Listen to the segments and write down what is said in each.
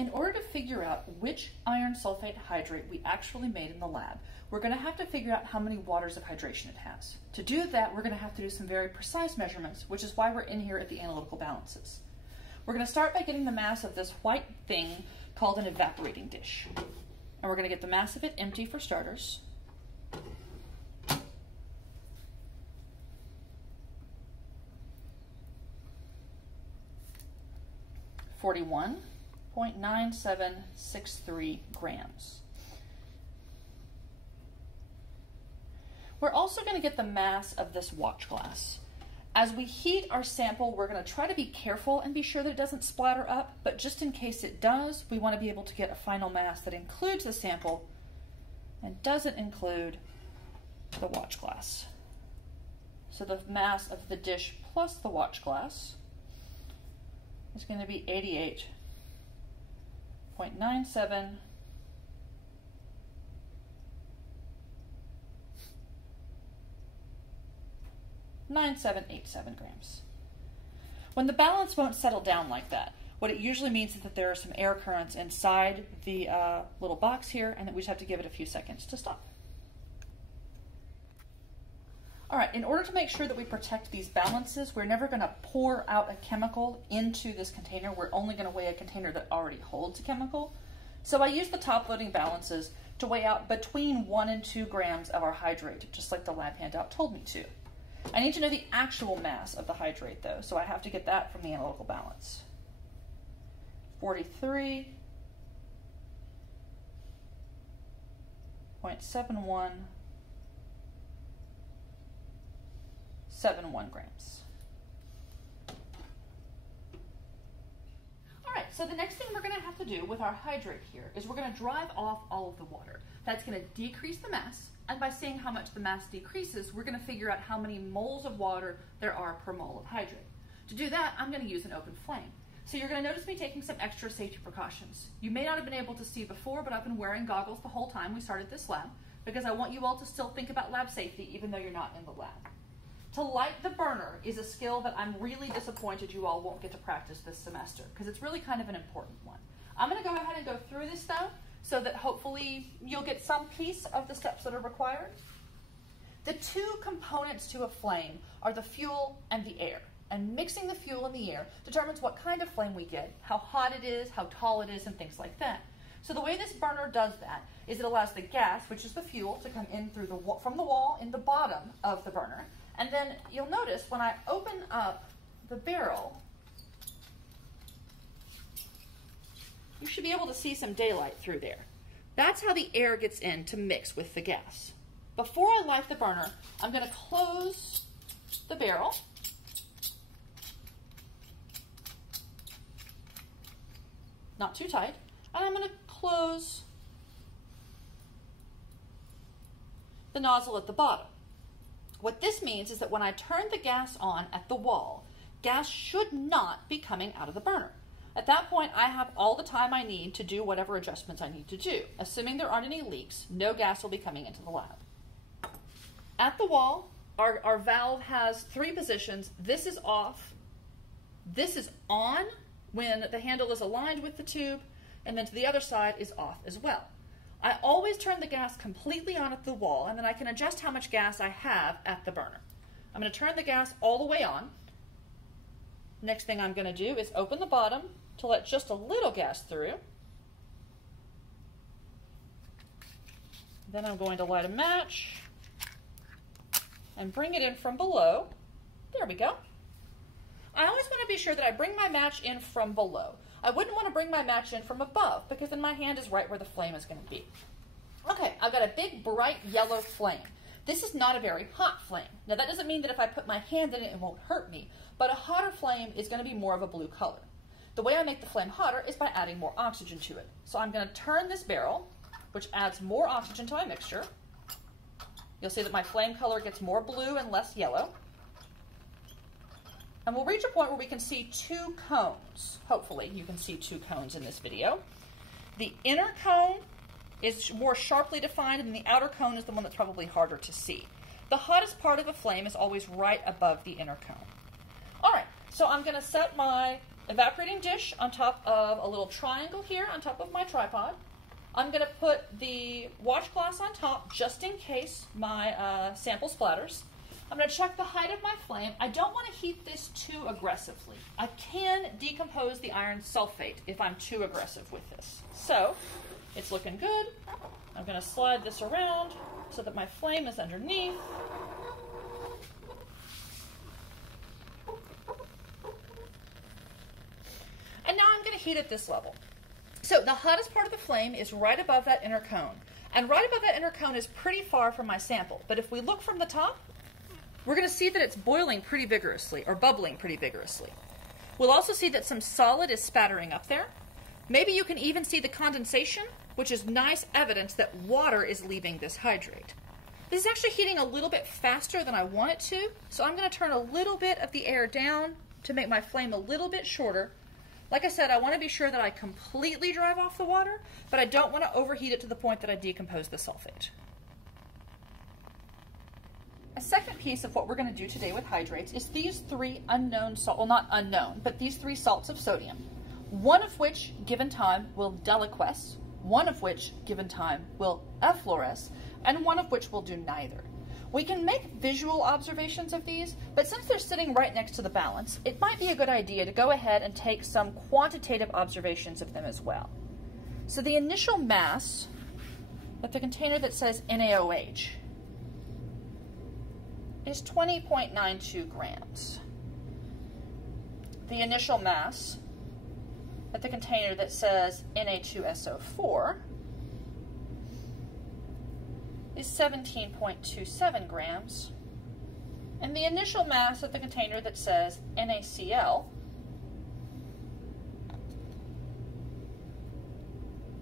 In order to figure out which iron sulfate hydrate we actually made in the lab, we're going to have to figure out how many waters of hydration it has. To do that, we're going to have to do some very precise measurements, which is why we're in here at the analytical balances. We're going to start by getting the mass of this white thing called an evaporating dish. And we're going to get the mass of it empty for starters. .9763 grams. We're also going to get the mass of this watch glass. As we heat our sample, we're going to try to be careful and be sure that it doesn't splatter up, but just in case it does, we want to be able to get a final mass that includes the sample and doesn't include the watch glass. So the mass of the dish plus the watch glass is going to be 88.97 9787 grams. When the balance won't settle down like that, what it usually means is that there are some air currents inside the little box here, and that we just have to give it a few seconds to stop. All right, in order to make sure that we protect these balances, we're never going to pour out a chemical into this container. We're only going to weigh a container that already holds a chemical. So I use the top loading balances to weigh out between 1 and 2 grams of our hydrate, just like the lab handout told me to. I need to know the actual mass of the hydrate though, so I have to get that from the analytical balance. 43.7171 grams. All right, so the next thing we're going to have to do with our hydrate here is we're going to drive off all of the water. That's going to decrease the mass, and by seeing how much the mass decreases, we're going to figure out how many moles of water there are per mole of hydrate. To do that, I'm going to use an open flame. So you're going to notice me taking some extra safety precautions. You may not have been able to see before, but I've been wearing goggles the whole time we started this lab, because I want you all to still think about lab safety even though you're not in the lab. To light the burner is a skill that I'm really disappointed you all won't get to practice this semester, because it's really kind of an important one. I'm going to go ahead and go through this though, so that hopefully you'll get some piece of the steps that are required. The two components to a flame are the fuel and the air, and mixing the fuel and the air determines what kind of flame we get, how hot it is, how tall it is, and things like that. So the way this burner does that is it allows the gas, which is the fuel, to come in through from the wall in the bottom of the burner. And then you'll notice when I open up the barrel, you should be able to see some daylight through there. That's how the air gets in to mix with the gas. Before I light the burner, I'm going to close the barrel. Not too tight. And I'm going to close the nozzle at the bottom. What this means is that when I turn the gas on at the wall, gas should not be coming out of the burner. At that point, I have all the time I need to do whatever adjustments I need to do. Assuming there aren't any leaks, no gas will be coming into the lab. At the wall, our valve has 3 positions. This is off. This is on when the handle is aligned with the tube, and then to the other side is off as well. I always turn the gas completely on at the wall, and then I can adjust how much gas I have at the burner. I'm going to turn the gas all the way on. Next thing I'm going to do is open the bottom to let just a little gas through. Then I'm going to light a match and bring it in from below. There we go. I always want to be sure that I bring my match in from below. I wouldn't want to bring my match in from above, because then my hand is right where the flame is going to be. Okay, I've got a big bright yellow flame. This is not a very hot flame. Now that doesn't mean that if I put my hand in it, it won't hurt me, but a hotter flame is going to be more of a blue color. The way I make the flame hotter is by adding more oxygen to it. So I'm going to turn this barrel, which adds more oxygen to my mixture. You'll see that my flame color gets more blue and less yellow. And we'll reach a point where we can see 2 cones. Hopefully you can see 2 cones in this video. The inner cone is more sharply defined, and the outer cone is the one that's probably harder to see. The hottest part of a flame is always right above the inner cone. All right, so I'm going to set my evaporating dish on top of a little triangle here on top of my tripod. I'm going to put the watch glass on top just in case my sample splatters. I'm going to check the height of my flame. I don't want to heat this too aggressively. I can decompose the iron sulfate if I'm too aggressive with this. So it's looking good. I'm going to slide this around so that my flame is underneath. And now I'm going to heat at this level. So the hottest part of the flame is right above that inner cone. And right above that inner cone is pretty far from my sample. But if we look from the top, we're going to see that it's boiling pretty vigorously, or bubbling pretty vigorously. We'll also see that some solid is spattering up there. Maybe you can even see the condensation, which is nice evidence that water is leaving this hydrate. This is actually heating a little bit faster than I want it to, so I'm going to turn a little bit of the air down to make my flame a little bit shorter. Like I said, I want to be sure that I completely drive off the water, but I don't want to overheat it to the point that I decompose the sulfate. A second piece of what we're going to do today with hydrates is these three unknown salts, well not unknown, but these three salts of sodium. One of which, given time, will deliquesce, one of which, given time, will effloresce, and one of which will do neither. We can make visual observations of these, but since they're sitting right next to the balance, it might be a good idea to go ahead and take some quantitative observations of them as well. So the initial mass with the container that says NaOH is 20.92 grams. The initial mass at the container that says Na2SO4 is 17.27 grams, and the initial mass at the container that says NaCl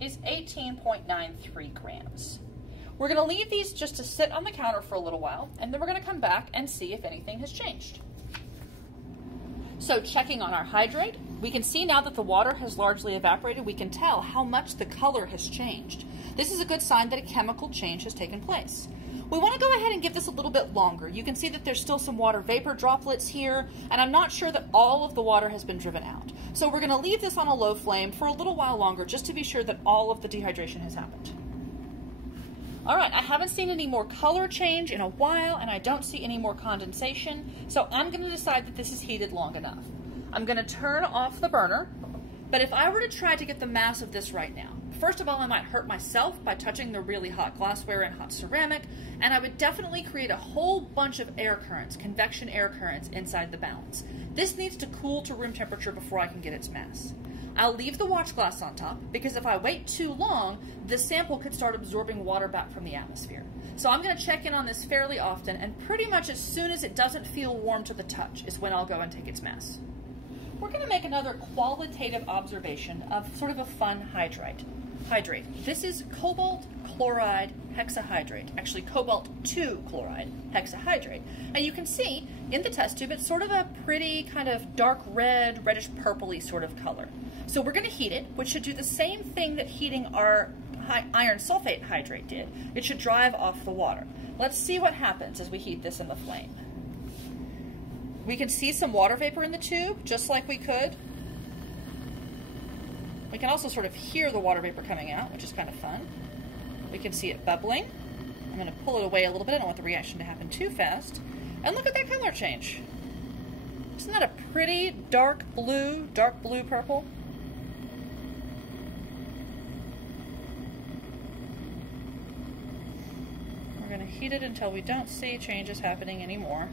is 18.93 grams. We're going to leave these just to sit on the counter for a little while, and then we're going to come back and see if anything has changed. So checking on our hydrate, we can see now that the water has largely evaporated. We can tell how much the color has changed. This is a good sign that a chemical change has taken place. We want to go ahead and give this a little bit longer. You can see that there's still some water vapor droplets here, and I'm not sure that all of the water has been driven out. So we're going to leave this on a low flame for a little while longer just to be sure that all of the dehydration has happened. All right, I haven't seen any more color change in a while, and I don't see any more condensation, so I'm going to decide that this is heated long enough. I'm going to turn off the burner, but if I were to try to get the mass of this right now, first of all, I might hurt myself by touching the really hot glassware and hot ceramic, and I would definitely create a whole bunch of air currents, convection air currents, inside the balance. This needs to cool to room temperature before I can get its mass. I'll leave the watch glass on top, because if I wait too long, the sample could start absorbing water back from the atmosphere. So I'm going to check in on this fairly often, and pretty much as soon as it doesn't feel warm to the touch is when I'll go and take its mass. We're going to make another qualitative observation of sort of a fun hydrate. This is cobalt chloride hexahydrate, actually cobalt 2 chloride hexahydrate. And you can see in the test tube it's sort of a pretty kind of dark red, reddish purpley sort of color. So we're going to heat it, which should do the same thing that heating our iron sulfate hydrate did. It should drive off the water. Let's see what happens as we heat this in the flame. We can see some water vapor in the tube, just like we could. We can also sort of hear the water vapor coming out, which is kind of fun. We can see it bubbling. I'm going to pull it away a little bit. I don't want the reaction to happen too fast. And look at that color change. Isn't that a pretty dark blue purple? We're going to heat it until we don't see changes happening anymore.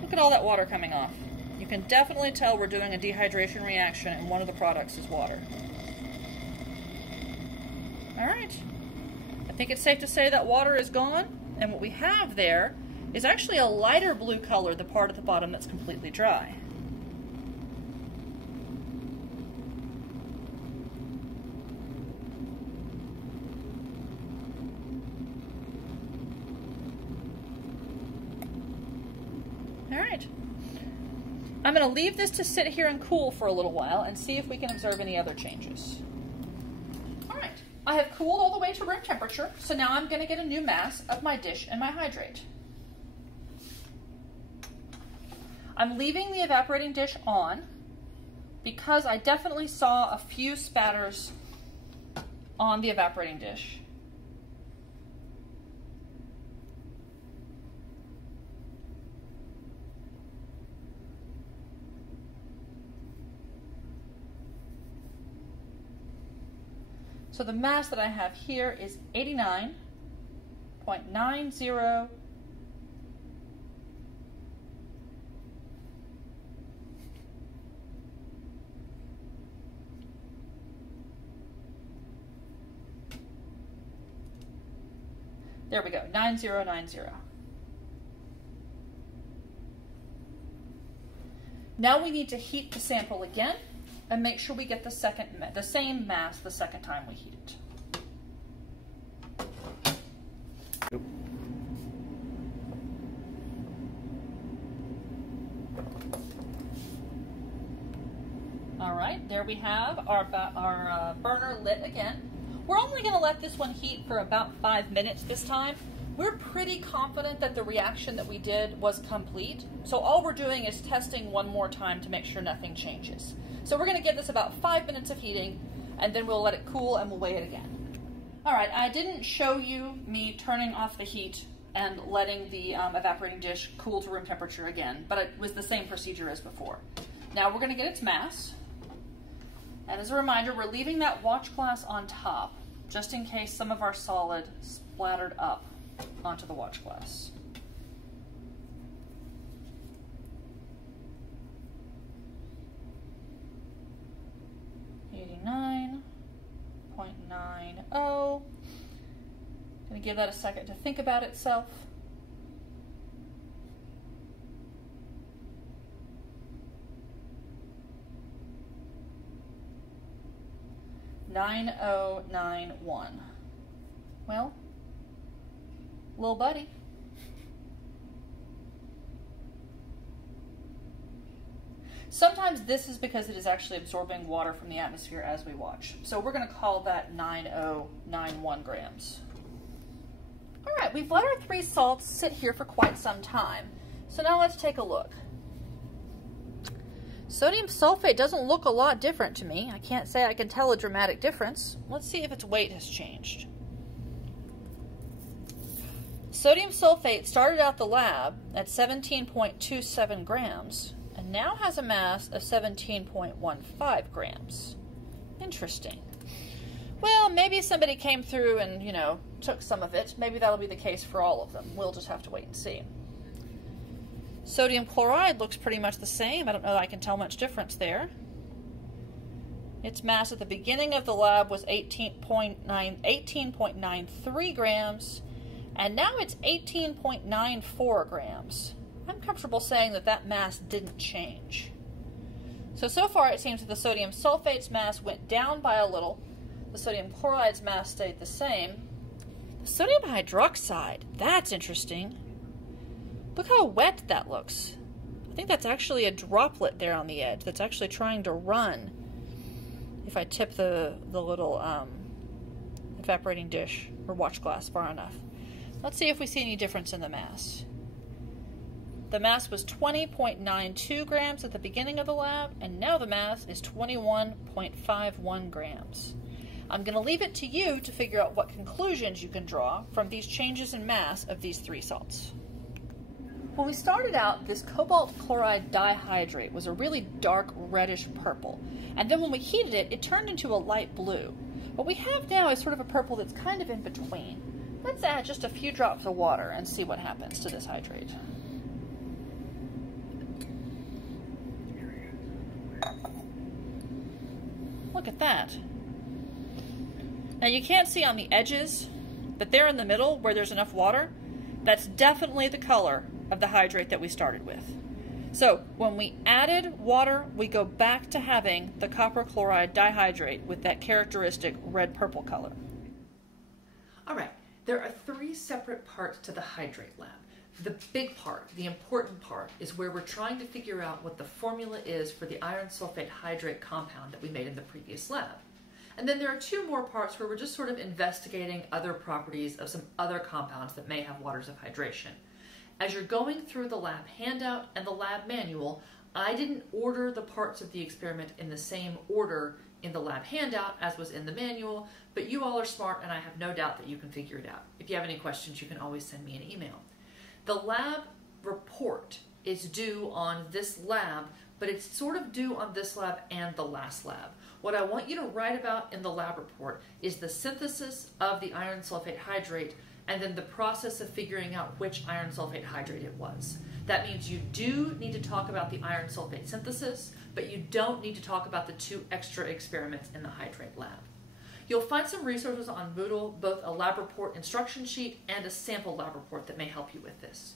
Look at all that water coming off. You can definitely tell we're doing a dehydration reaction and one of the products is water. All right. I think it's safe to say that water is gone, and what we have there is actually a lighter blue color, the part at the bottom that's completely dry. All right. I'm going to leave this to sit here and cool for a little while and see if we can observe any other changes. All right, I have cooled all the way to room temperature, so now I'm going to get a new mass of my dish and my hydrate. I'm leaving the evaporating dish on because I definitely saw a few spatters on the evaporating dish. So the mass that I have here is 89.90. There we go, 9090. Now we need to heat the sample again and make sure we get the same mass the second time we heat it. All right, there we have our burner lit again. We're only going to let this one heat for about 5 minutes this time. We're pretty confident that the reaction that we did was complete. So all we're doing is testing one more time to make sure nothing changes. So we're going to give this about 5 minutes of heating, and then we'll let it cool and we'll weigh it again. All right, I didn't show you me turning off the heat and letting the evaporating dish cool to room temperature again, but it was the same procedure as before. Now we're going to get its mass. And as a reminder, we're leaving that watch glass on top, just in case some of our solid splattered up onto the watch glass. .90. Going to give that a second to think about itself. .9091. Well, little buddy. Sometimes this is because it is actually absorbing water from the atmosphere as we watch. So we're going to call that 9091 grams. All right, we've let our 3 salts sit here for quite some time. So now let's take a look. Sodium sulfate doesn't look a lot different to me. I can't say I can tell a dramatic difference. Let's see if its weight has changed. Sodium sulfate started out the lab at 17.27 grams and now has a mass of 17.15 grams. Interesting. Well, maybe somebody came through and, took some of it. Maybe that'll be the case for all of them. We'll just have to wait and see. Sodium chloride looks pretty much the same. I don't know that I can tell much difference there. Its mass at the beginning of the lab was 18.93 grams, and now it's 18.94 grams. I'm comfortable saying that that mass didn't change. So far it seems that the sodium sulfate's mass went down by a little. The sodium chloride's mass stayed the same. The sodium hydroxide, that's interesting. Look how wet that looks. I think that's actually a droplet there on the edge that's actually trying to run if I tip the little evaporating dish or watch glass far enough. Let's see if we see any difference in the mass. The mass was 20.92 grams at the beginning of the lab, and now the mass is 21.51 grams. I'm going to leave it to you to figure out what conclusions you can draw from these changes in mass of these 3 salts. When we started out, this cobalt chloride dihydrate was a really dark reddish purple. And then when we heated it, it turned into a light blue. What we have now is sort of a purple that's kind of in between. Let's add just a few drops of water and see what happens to this hydrate. Look at that. Now you can't see on the edges, but there in the middle where there's enough water, that's definitely the color of the hydrate that we started with. So when we added water, we go back to having the copper chloride dihydrate with that characteristic red-purple color. All right, there are 3 separate parts to the Hydrate Lab. The big part, the important part, is where we're trying to figure out what the formula is for the iron sulfate hydrate compound that we made in the previous lab. And then there are 2 more parts where we're just sort of investigating other properties of some other compounds that may have waters of hydration. As you're going through the lab handout and the lab manual, I didn't order the parts of the experiment in the same order in the lab handout as was in the manual, but you all are smart and I have no doubt that you can figure it out. If you have any questions, you can always send me an email. The lab report is due on this lab, but it's sort of due on this lab and the last lab. What I want you to write about in the lab report is the synthesis of the iron sulfate hydrate and then the process of figuring out which iron sulfate hydrate it was. That means you do need to talk about the iron sulfate synthesis, but you don't need to talk about the 2 extra experiments in the Hydrate Lab. You'll find some resources on Moodle, both a lab report instruction sheet and a sample lab report that may help you with this.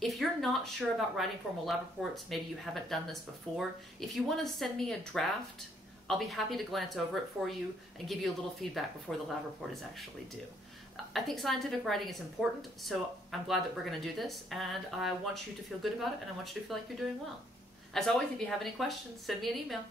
If you're not sure about writing formal lab reports, maybe you haven't done this before, if you want to send me a draft, I'll be happy to glance over it for you and give you a little feedback before the lab report is actually due. I think scientific writing is important, so I'm glad that we're going to do this, and I want you to feel good about it, and I want you to feel like you're doing well. As always, if you have any questions, send me an email.